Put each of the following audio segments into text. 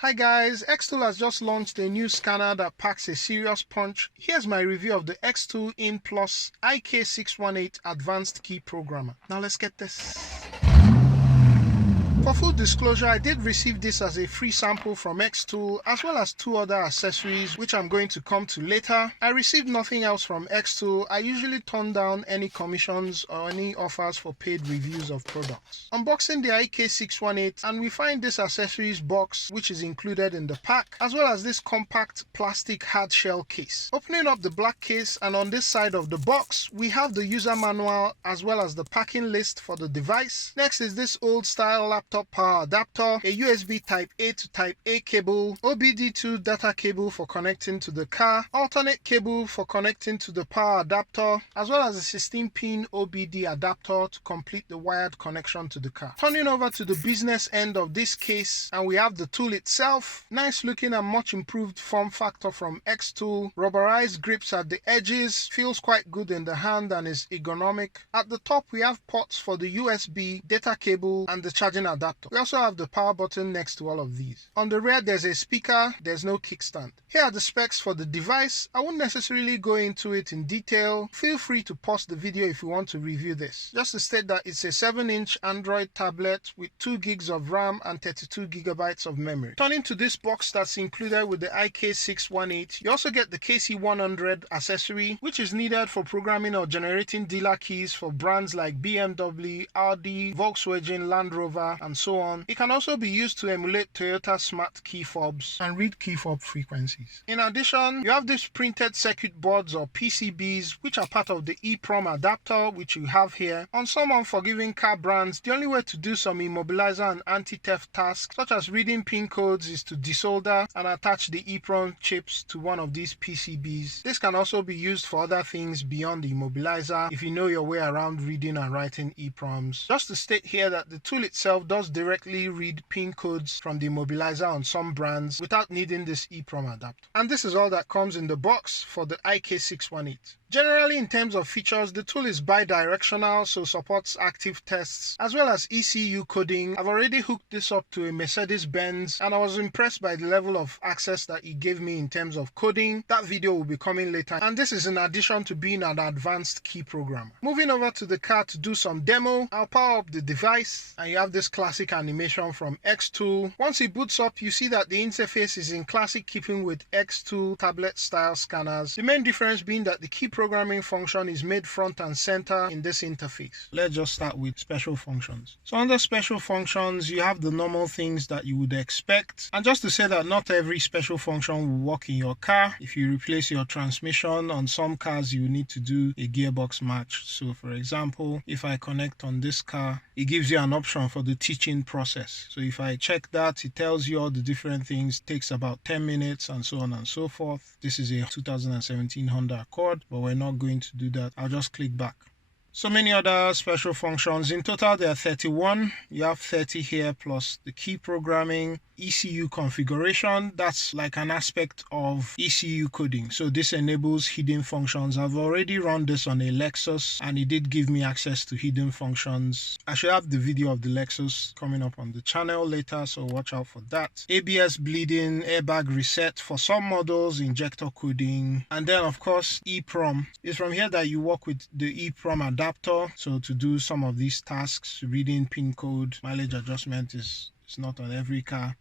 Hi guys, XTOOL has just launched a new scanner that packs a serious punch. Here's my review of the XTOOL InPlus IK618 Advanced Key Programmer. Now let's get this. For full disclosure, I did receive this as a free sample from XTOOL as well as 2 other accessories which I'm going to come to later. I received nothing else from XTOOL. I usually turn down any commissions or any offers for paid reviews of products. Unboxing the IK618, and we find this accessories box which is included in the pack as well as this compact plastic hard shell case. Opening up the black case, and on this side of the box we have the user manual as well as the packing list for the device. Next is this old style laptop power adapter, a USB Type A to Type A cable, OBD2 data cable for connecting to the car, alternate cable for connecting to the power adapter, as well as a 16-pin OBD adapter to complete the wired connection to the car. Turning over to the business end of this case, and we have the tool itself. Nice looking and much improved form factor from XTOOL. Rubberized grips at the edges, feels quite good in the hand and is ergonomic. At the top we have ports for the USB, data cable and the charging adapter. We also have the power button next to all of these. On the rear there's a speaker, there's no kickstand. Here are the specs for the device. I won't necessarily go into it in detail. Feel free to pause the video if you want to review this. Just to state that it's a 7-inch Android tablet with 2 gigs of RAM and 32 gigabytes of memory. Turning to this box that's included with the IK618, you also get the KC100 accessory, which is needed for programming or generating dealer keys for brands like BMW, Audi, Volkswagen, Land Rover, and so on. It can also be used to emulate Toyota smart key fobs and read key fob frequencies. In addition, you have these printed circuit boards or PCBs which are part of the EEPROM adapter which you have here. On some unforgiving car brands, the only way to do some immobilizer and anti-theft tasks such as reading pin codes is to desolder and attach the EEPROM chips to one of these PCBs. This can also be used for other things beyond the immobilizer if you know your way around reading and writing EEPROMs. Just to state here that the tool itself does directly read pin codes from the immobilizer on some brands without needing this EEPROM adapter. And this is all that comes in the box for the IK618. Generally, in terms of features, the tool is bi-directional, so supports active tests as well as ECU coding. I've already hooked this up to a Mercedes Benz and I was impressed by the level of access that it gave me in terms of coding. That video will be coming later, and this is in addition to being an advanced key programmer. Moving over to the car to do some demo, I'll power up the device and you have this classic animation from XTOOL. Once it boots up, you see that the interface is in classic keeping with XTOOL tablet style scanners. The main difference being that the key programming function is made front and center in this interface. Let's just start with special functions. So under special functions, you have the normal things that you would expect. And just to say that not every special function will work in your car. If you replace your transmission on some cars, you need to do a gearbox match. So for example, if I connect on this car, it gives you an option for the teaching process. So if I check that, it tells you all the different things. It takes about 10 minutes and so on and so forth. This is a 2017 Honda Accord, but we're not going to do that. I'll just click back. So many other special functions. In total, there are 31. You have 30 here plus the key programming, ECU configuration. That's like an aspect of ECU coding. So this enables hidden functions. I've already run this on a Lexus and it did give me access to hidden functions. I should have the video of the Lexus coming up on the channel later, so watch out for that. ABS bleeding, airbag reset for some models, injector coding, and then of course EEPROM. It's from here that you work with the EEPROM adapter. So to do some of these tasks, reading pin code, mileage adjustment is not on every car.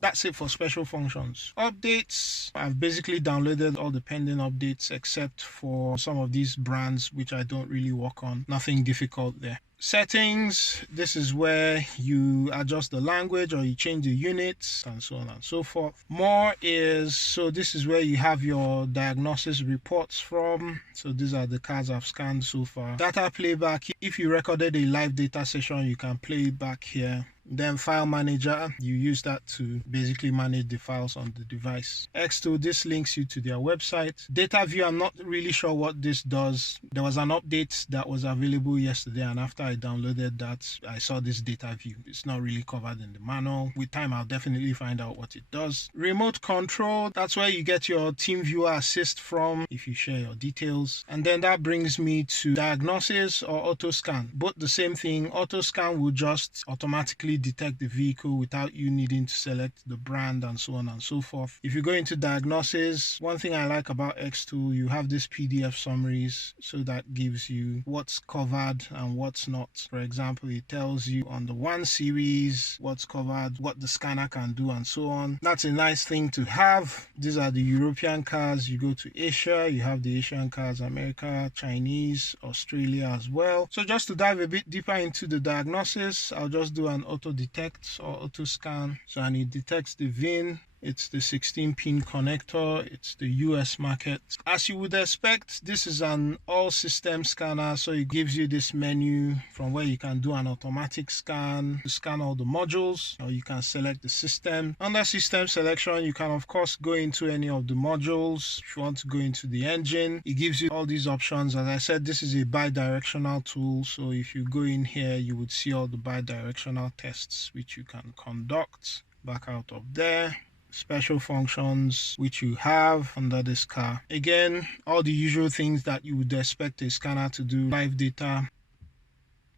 That's it for special functions. Updates, I've basically downloaded all the pending updates except for some of these brands which I don't really work on. Nothing difficult there. Settings, this is where you adjust the language or you change the units and so on and so forth. More is, so this is where you have your diagnosis reports from. So these are the cars I've scanned so far. Data playback, if you recorded a live data session, you can play it back here. Then file manager, you use that to basically manage the files on the device. XTOOL, this links you to their website. Data view, I'm not really sure what this does. There was an update that was available yesterday, and after I downloaded that, I saw this data view. It's not really covered in the manual. With time, I'll definitely find out what it does. Remote control, that's where you get your team viewer assist from if you share your details. And then that brings me to diagnosis or auto scan. Both the same thing. Auto scan will just automatically easily detect the vehicle without you needing to select the brand and so on and so forth. If you go into diagnosis, one thing I like about XTOOL, you have this PDF summaries, so that gives you what's covered and what's not. For example, it tells you on the 1 series what's covered, what the scanner can do, and so on. That's a nice thing to have. These are the European cars. You go to Asia, you have the Asian cars, America, Chinese, Australia as well. So just to dive a bit deeper into the diagnosis, I'll just do an auto detect or auto scan. So, and it detects the VIN. It's the 16-pin connector. It's the US market. As you would expect, this is an all-system scanner, so it gives you this menu from where you can do an automatic scan to scan all the modules, or you can select the system. Under system selection, you can of course go into any of the modules. If you want to go into the engine, it gives you all these options. As I said, this is a bi-directional tool, so if you go in here, you would see all the bi-directional tests which you can conduct. Back out of there. Special functions which you have under this car. Again, all the usual things that you would expect a scanner to do. Live data.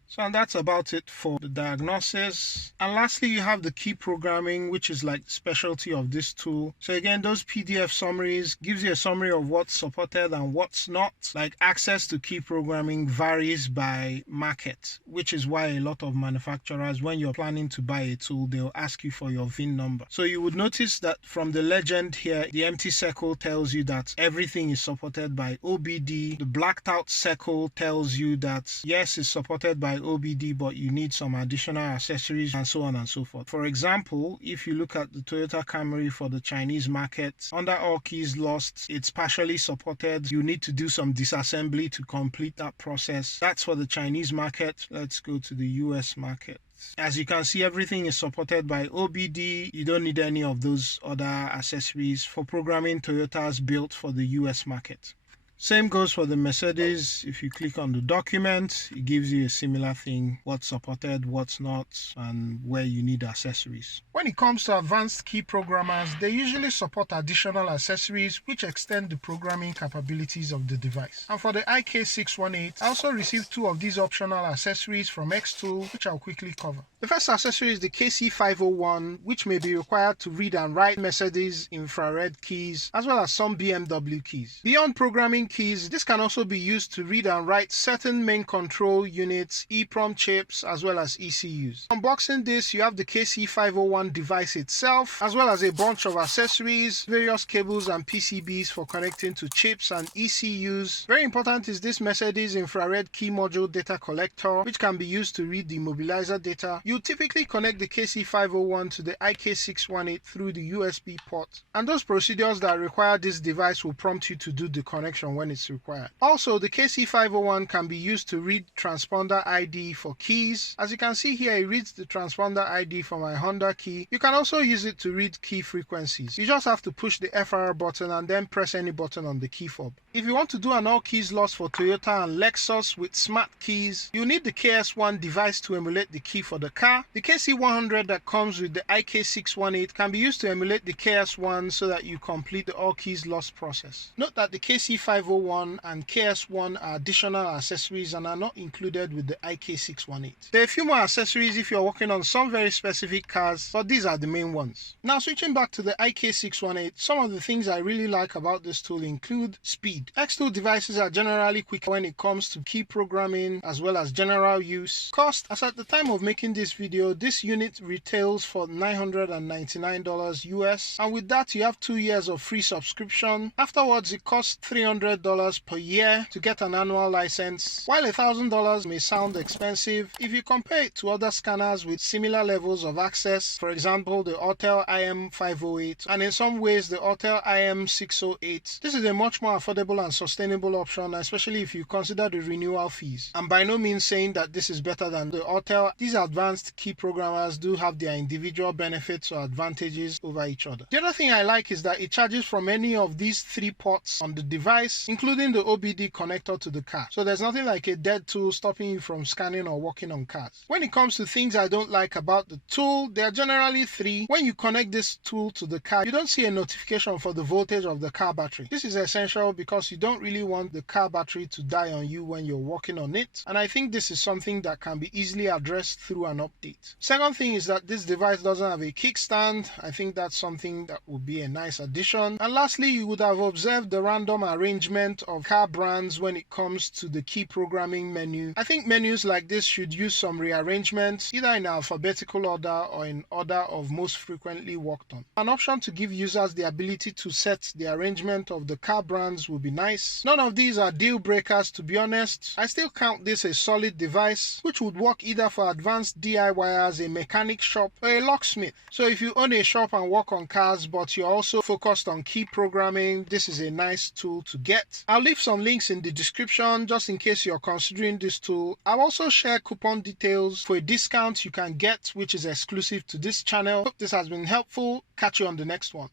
So, and that's about it for the diagnosis. And lastly, you have the key programming, which is like the specialty of this tool. So again, those PDF summaries gives you a summary of what's supported and what's not. Like access to key programming varies by market, which is why a lot of manufacturers, when you're planning to buy a tool, they'll ask you for your VIN number. So you would notice that from the legend here, the empty circle tells you that everything is supported by OBD. The blacked out circle tells you that yes, it's supported by OBD, but you need some additional accessories and so on and so forth. For example, if you look at the Toyota Camry for the Chinese market, under all keys lost, it's partially supported. You need to do some disassembly to complete that process. That's for the Chinese market. Let's go to the US market. As you can see, everything is supported by OBD. You don't need any of those other accessories for programming Toyotas built for the US market. Same goes for the Mercedes. If you click on the document, it gives you a similar thing, what's supported, what's not, and where you need accessories. When it comes to advanced key programmers, they usually support additional accessories which extend the programming capabilities of the device. And for the IK618, I also received 2 of these optional accessories from XTOOL, which I'll quickly cover. The first accessory is the KC100, which may be required to read and write Mercedes infrared keys, as well as some BMW keys. Beyond programming keys, this can also be used to read and write certain main control units, EEPROM chips, as well as ECUs. Unboxing this, you have the KC100 device itself, as well as a bunch of accessories, various cables and PCBs for connecting to chips and ECUs. Very important is this Mercedes infrared key module data collector, which can be used to read the immobilizer data. You typically connect the KC100 to the IK618 through the USB port, and those procedures that require this device will prompt you to do the connection when it's required. Also, the KC100 can be used to read transponder ID for keys. As you can see here, it reads the transponder ID for my Honda key. You can also use it to read key frequencies. You just have to push the FR button and then press any button on the key fob. If you want to do an all keys lost for Toyota and Lexus with smart keys, you need the KS1 device to emulate the key for the car. The KC100 that comes with the IK618 can be used to emulate the KS1 so that you complete the all keys lost process. Note that the KC501 and KS1 are additional accessories and are not included with the IK618. There are a few more accessories if you're working on some very specific cars, but these are the main ones. Now switching back to the IK618, some of the things I really like about this tool include speed. XTOOL devices are generally quicker when it comes to key programming as well as general use. Cost, as at the time of making this video, this unit retails for $999 US, and with that you have 2 years of free subscription. Afterwards it costs $300 per year to get an annual license. While $1,000 may sound expensive, if you compare it to other scanners with similar levels of access, for example the Autel IM508 and in some ways the Autel IM608, this is a much more affordable and sustainable option, especially if you consider the renewal fees. I'm by no means saying that this is better than the Autel. These advanced key programmers do have their individual benefits or advantages over each other. The other thing I like is that it charges from any of these 3 ports on the device. parts, including the OBD connector to the car. So there's nothing like a dead tool stopping you from scanning or working on cars. When it comes to things I don't like about the tool, there are generally three. When you connect this tool to the car, you don't see a notification for the voltage of the car battery. This is essential because you don't really want the car battery to die on you when you're working on it, and I think this is something that can be easily addressed through an update. Second thing is that this device doesn't have a kickstand. I think that's something that would be a nice addition. And lastly, you would have observed the random arrangement of car brands when it comes to the key programming menu. I think menus like this should use some rearrangement, either in alphabetical order or in order of most frequently worked on. An option to give users the ability to set the arrangement of the car brands would be nice. None of these are deal breakers, to be honest. I still count this a solid device which would work either for advanced DIYers, a mechanic shop, or a locksmith. So if you own a shop and work on cars but you're also focused on key programming, this is a nice tool to get. I'll leave some links in the description just in case you're considering this tool. I'll also share coupon details for a discount you can get which is exclusive to this channel. Hope this has been helpful. Catch you on the next one.